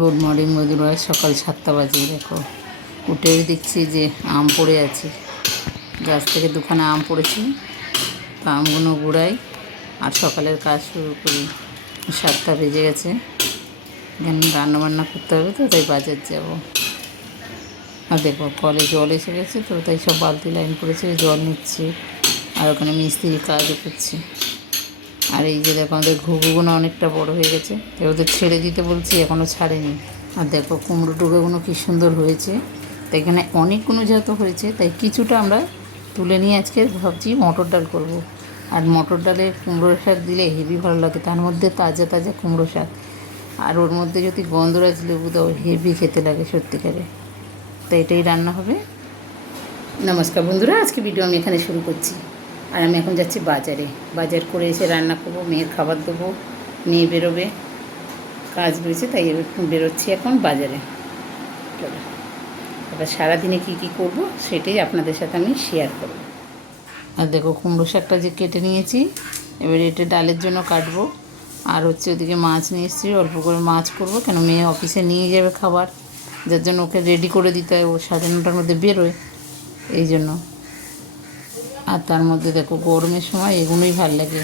Good morning বন্ধুরা, সকাল 7টা বাজে। দেখো উঠেই দেখছি যে আম পড়ে আছে। গাছ থেকে দুখানা আম পড়েছে, তো আমগুলো গুড়াই আর সকালের কাজ শুরু করি। 7টা বেজে গেছে, এখানে রান্নাবান্না করতে হবে, তো তাই বাজার যাব। আর দেখো কলে জল এসে গেছে, তো তাই সব বালতি লাইন করেছে, জল নিচ্ছি। আর ওখানে মিস্ত্রির কাজও করছি। আর এই যে দেখো আমাদের ঘুঘুগুলো অনেকটা বড় হয়ে গেছে, তাই ওদের ছেড়ে দিতে বলছি, এখনও ছাড়েনি। আর দেখো কুমড়ো টুকরোগুলো কী সুন্দর হয়েছে। তাই এখানে অনেকগুলো যেহেতু হয়েছে, তাই কিছুটা আমরা তুলে নিয়ে আজকে ভাবছি মটর ডাল করব। আর মটর ডালে কুমড়ো শাক দিলে হেভি ভালো লাগে, তার মধ্যে তাজা তাজা কুমড়ো শাক, আর ওর মধ্যে যদি গন্ধরাজ লেবু দাও, হেভি খেতে লাগে সত্যিকারে। তাই এটাই রান্না হবে। নমস্কার বন্ধুরা, আজকে ভিডিও আমি এখানে শুরু করছি। আর আমি এখন যাচ্ছি বাজারে। বাজার করে এসে রান্না করবো, মেয়ের খাবার দেবো, মেয়ে বেরোবে, কাজ রয়েছে, তাই বেরোচ্ছি এখন বাজারে। চলো, এবার সারাদিনে কী কী করবো সেটাই আপনাদের সাথে আমি শেয়ার করব। আর দেখো কুমড়ো শাকটা যে কেটে নিয়েছি, এবার এটা ডালের জন্য কাটবো। আর হচ্ছে ওদিকে মাছ নিয়ে এসেছি, অল্প করে মাছ করবো, কেন মেয়ে অফিসে নিয়ে যাবে খাবার, যার জন্য ওকে রেডি করে দিতে হয়। ও 9:30টার মধ্যে বেরোয়, এই জন্য। আর তার মধ্যে দেখো গরমের সময় এগুলোই ভাল লাগে,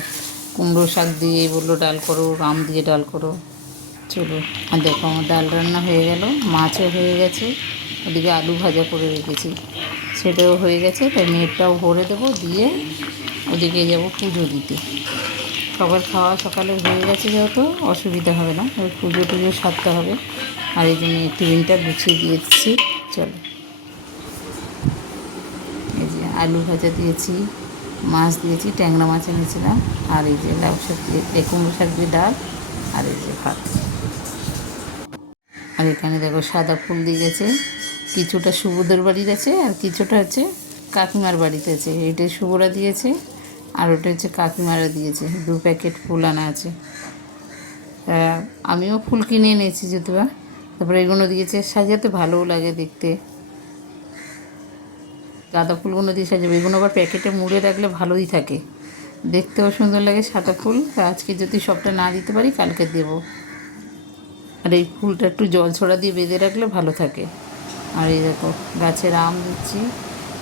কুমড়ো শাক দিয়ে বললো ডাল করো, আম দিয়ে ডাল করো। চলো, আর দেখো আমার ডাল রান্না হয়ে গেল, মাছও হয়ে গেছে, ওদিকে আলু ভাজা করে রেখেছি, সেটাও হয়ে গেছে। তাই মেয়েরটাও ভরে দেবো, দিয়ে ওদিকে যাব পুজো দিতে। সবার খাওয়া সকালে হয়ে গেছে, যেহেতু অসুবিধা হবে না। এবার পুজো টুজো সারতে হবে। আর এই জন্য টিফিনটা গুছিয়ে দিয়েছি। চলো, এই যে আলু ভাজা দিয়েছি, মাছ দিয়েছি, ট্যাংরা মাছ এনেছিলাম, আর এই যে লাউ শাক দিয়ে, কুমড়ো শাক দিয়ে ডাল, আর এই যে ভাত। আর এখানে দেখো সাদা ফুল দিয়ে গেছে, কিছুটা শুভদের বাড়ির আছে আর কিছুটা হচ্ছে কাকিমার বাড়িতে আছে। এইটাই শুভরা দিয়েছে, আর ওটা হচ্ছে কাকিমারা দিয়েছে। 2 প্যাকেট ফুল আনা আছে। আমিও ফুল কিনে এনেছি যদিও। তারপরে এগুলো দিয়েছে, সাজাতে ভালোও লাগে দেখতে। গাঁদা ফুলগুলো দিয়ে সাজাবে, এগুলো আবার প্যাকেটে মুড়ে রাখলে ভালোই থাকে, দেখতেও সুন্দর লাগে সাদা ফুল। তা আজকে যদি সবটা না দিতে পারি, কালকে দেবো। আর এই ফুলটা একটু জল ছড়া দিয়ে বেঁধে রাখলে ভালো থাকে। আর এই দেখো গাছের আম দিচ্ছি,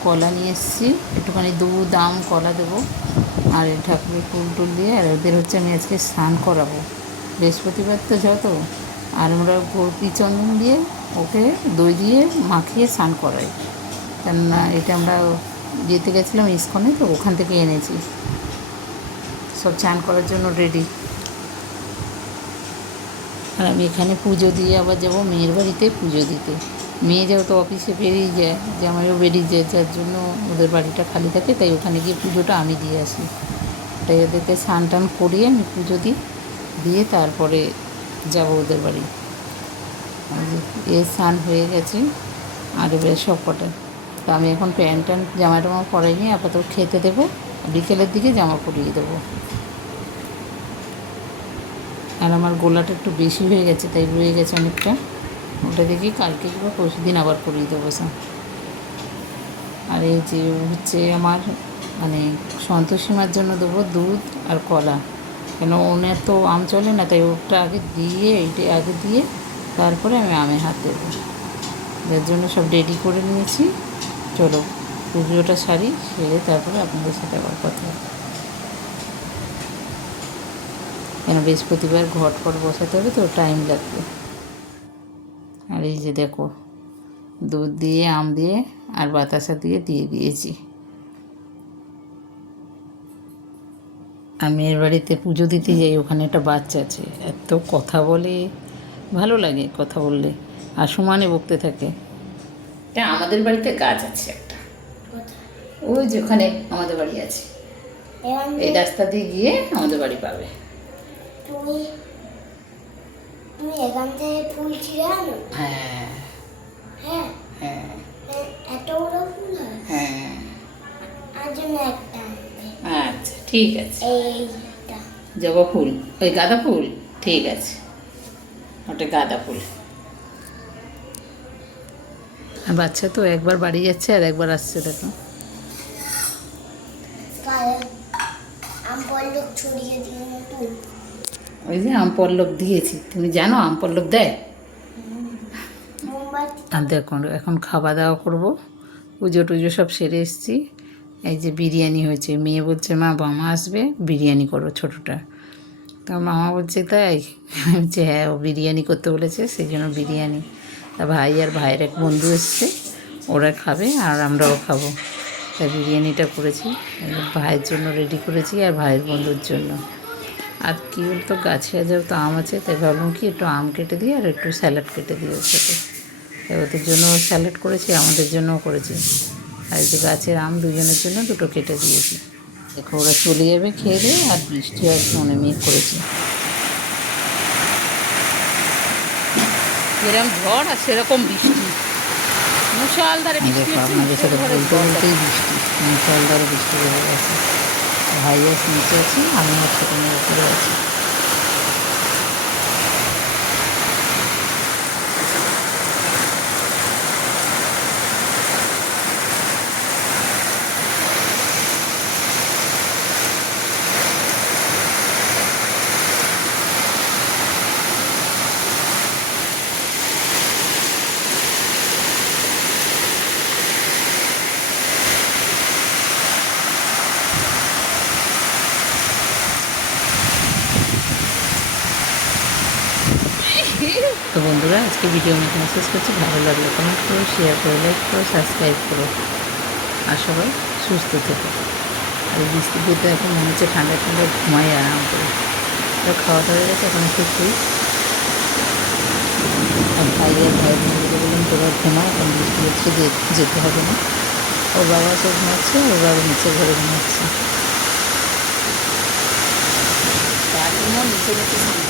কলা নিয়ে এসেছি, একটুখানি দুধ আম কলা দেবো। আর এই ঠাকুরের ফুল টুল দিয়ে, আর ওদের হচ্ছে আমি আজকে স্নান করাবো, বৃহস্পতিবার তো যত। আর আমরা গোপী চন্দন দিয়ে ওকে দই দিয়ে মাখিয়ে স্নান করাই, কেননা এটা আমরা যেতে গেছিলাম ইস্কনে, তো ওখান থেকে এনেছি। সব চান করার জন্য রেডি। আর আমি এখানে পুজো দিয়ে আবার যাব মেয়ের বাড়িতে পুজো দিতে। মেয়ে যেহেতু অফিসে বেরিয়ে যায়, জামাইও বেরিয়ে যায়, যার জন্য ওদের বাড়িটা খালি থাকে, তাই ওখানে গিয়ে পুজোটা আমি দিয়ে আসি। তাই ওদেরকে স্নান টান করিয়ে আমি পুজো দিই, দিয়ে তারপরে যাব ওদের বাড়ি। স্নান হয়ে গেছে, আর এবারে সব কটা। তো আমি এখন প্যান্ট ট্যান্ট জামা টামা পরাইনি, আপাতত খেতে দেবো, বিকেলের দিকে জামা পরিয়ে দেবো। আর আমার গোলাটা একটু বেশি হয়ে গেছে, তাই রয়ে গেছে অনেকটা, ওটা দেখি কালকে কিংবা পরশু দিন আবার করিয়ে দেবো স্যার। আর এই যে হচ্ছে আমার মানে সন্তোষীমার জন্য দেবো দুধ আর কলা, কেন ওনের তো আম চলে না, তাই ওটা আগে দিয়ে, এইটা আগে দিয়ে তারপরে আমি আমে হাত দেবো, যার জন্য সব রেডি করে নিয়েছি। চলো পুজোটা সারি, সেরে তারপরে আপনাদের সাথে আবার কথা হবে। কেন বৃহস্পতিবার ঘট ফট বসাতে হবে, তো টাইম লাগবে। আর এই যে দেখো দুধ দিয়ে আম দিয়ে আর বাতাসা দিয়ে দিয়েছি। আমি এর বাড়িতে পুজো দিতে যাই, ওখানে একটা বাচ্চা আছে, এত কথা বলে, ভালো লাগে কথা বললে, আর সমানে বকতে থাকে। এটা আমাদের বাড়িতে গাছ আছে একটা, ওই যে ওখানে আমাদের বাড়ি আছে, এই রাস্তা দিয়ে গিয়ে আমাদের বাড়ি পাবে। তুমি এখান থেকে ফুল ছিঁড়ে আনো? হ্যাঁ হ্যাঁ হ্যাঁ এত বড় ফুল হয়? হ্যাঁ, আর জন্য একটা আনবে। আচ্ছা ঠিক আছে। এইটা জবা ফুল, ওই গাঁদা ফুল, ঠিক আছে, ওটা গাঁদা ফুল। আর বাচ্চা তো একবার বাড়ি যাচ্ছে আর একবার আসছে, দেখো। আম পল্লব ছড়িয়ে দিয়ে নতুন, ওই যে আম পল্লব দিয়েছি, তুমি জানো আম পল্লব দেয়? আর দেখুন এখন খাওয়া দাওয়া করবো, পুজো টুজো সব সেরে এসেছি। এই যে বিরিয়ানি হয়েছে, মেয়ে বলছে মা মামা আসবে বিরিয়ানি করো ছোটোটা। তো মামা বলছে তাই, বলছে হ্যাঁ ও বিরিয়ানি করতে বলেছে সেই জন্য বিরিয়ানি। তা ভাই আর ভাইয়ের এক বন্ধু এসছে, ওরা খাবে আর আমরাও খাবো, তাই বিরিয়ানিটা করেছি। ভাইয়ের জন্য রেডি করেছি আর ভাইয়ের বন্ধুর জন্য। আর কী বলতো গাছে যেহেতু আম আছে, তাই ভাবলাম কি একটু আম কেটে দিই আর একটু স্যালাড কেটে দিই ওর সাথে। তাই ওদের জন্য স্যালাড করেছি, আমাদের জন্যও করেছি। আর এই যে গাছের আম দুজনের জন্য দুটো কেটে দিয়েছি। দেখো ওরা চলে যাবে খেয়ে দিয়ে, আর বৃষ্টি আর মনে মেঘ করেছে, যেরকম ঝড় আর সেরকম বৃষ্টি, মুষলধারে বৃষ্টি। আপনাদের সাথে বলতে বলতেই বৃষ্টি, মুষলধারে বৃষ্টি হয়ে গেছে। ভাই আস নিচে আছি, আমি আর ছোটো মেয়ের উপরে আছি। তো বন্ধুরা আজকে ভিডিও আমি এখানে শেষ করছি। ভালো লাগলে কমেন্ট করো, শেয়ার করো, লাইক করো, সাবস্ক্রাইব করো, আর সবাই সুস্থ থেকো। আর বৃষ্টিতে তো এখন মনে হচ্ছে ঠান্ডা ঠান্ডা ঘুমাই আরাম করে। তো খাওয়া দাওয়া হয়ে গেছে, এখন একটু শুই। আর ভাইয়ের বন্ধুকে বললাম তোরা ঘুমা, এখন বৃষ্টি হচ্ছে, যেতে হবে না। ওর বাবা তো ঘুমাচ্ছে, ওর বাবা নিচের ঘরে ঘুমাচ্ছে। নিচে নিচে